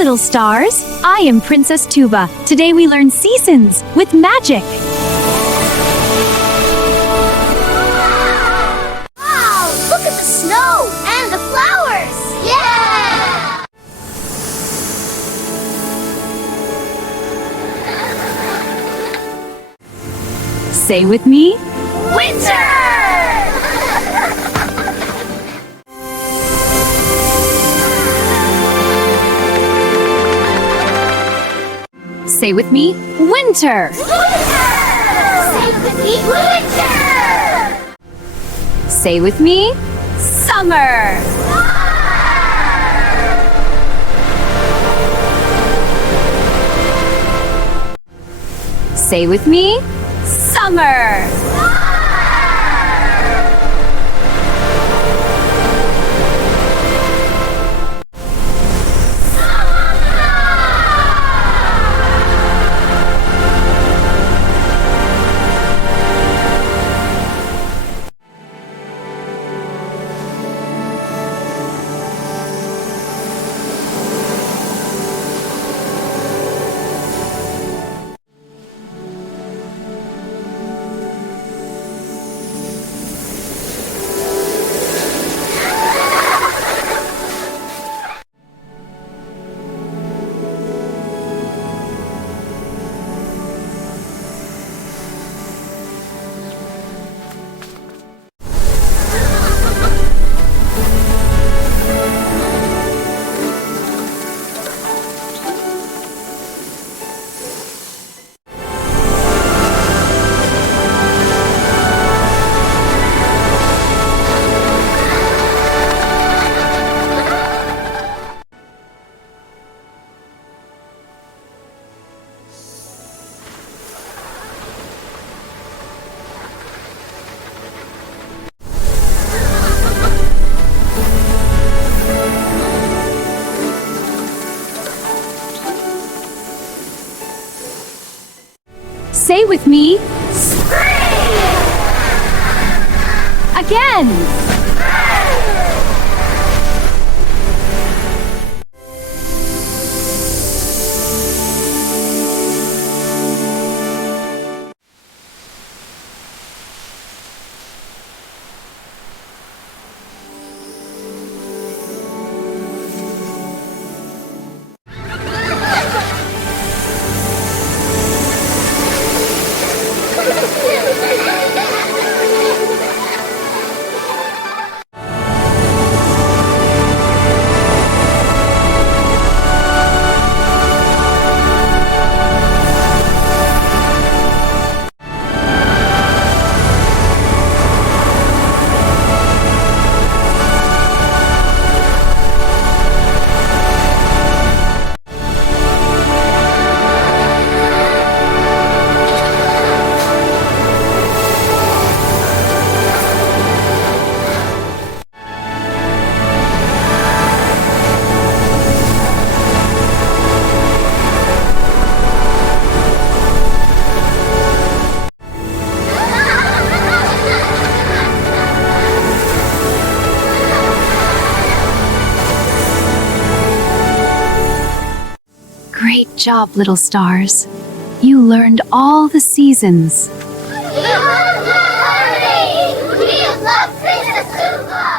little stars! I am Princess Tuba. Today we learn seasons with magic. Wow! Look at the snow and the flowers! Yeah! Say with me. Winter! Say with me. Winter. Say with me, winter! Say with me. Summer. Say with me. Summer. Say with me. Spring! Again. Great job, little stars. You learned all the seasons. We love Princess Tuba!